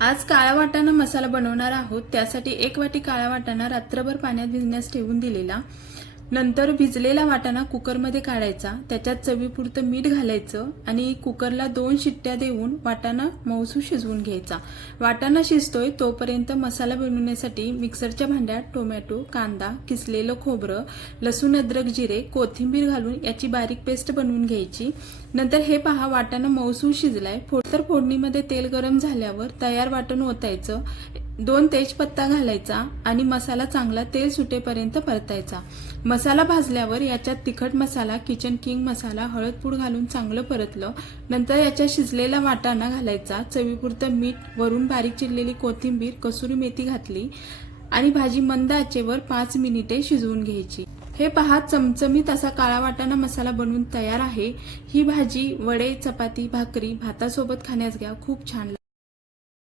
आज काळा वाटाणा मसाला बनवणार आहोत. त्यासाठी एक वाटी काळा वाटाणा रात्रभर पाण्यात भिजण्यास ठेवून दिलेला. नंतर भिजलेला वाटाणा कुकरमध्ये काढायचा. त्याच्यात चवीपुरतं मीठ घालायचं आणि कुकरला दोन शिट्ट्या देऊन वाटाणा मऊसू शिजवून घ्यायचा. वाटाणा शिजतोय तोपर्यंत मसाला बनवण्यासाठी मिक्सरच्या भांड्यात टोमॅटो कांदा किसलेलं खोबरं लसूण अद्रक जिरे कोथिंबीर घालून याची बारीक पेस्ट बनवून घ्यायची. नंतर हे पहा वाटाणा मौसू शिजलाय. फोड तर फोडणीमध्ये तेल गरम झाल्यावर तयार वाटण ओतायचं. दोन तेजपत्ता घालायचा आणि मसाला चांगला तेल सुटेपर्यंत परतायचा. मसाला भाजल्यावर याच्यात तिखट मसाला किचन किंग मसाला हळद पूड घालून चांगलं परतलं. नंतर याच्यात शिजलेला वाटाणा घालायचा चवीपुरतं मीठ वरून बारीक चिरलेली कोथिंबीर कसुरी मेथी घातली आणि भाजी मंद आचेवर पाच मिनिटे शिजवून घ्यायची. हे पहा चमचमीत असा काळा वाटाणा मसाला बनवून तयार आहे. ही भाजी वडे चपाती भाकरी भातासोबत खाण्यास घ्या. खूप छान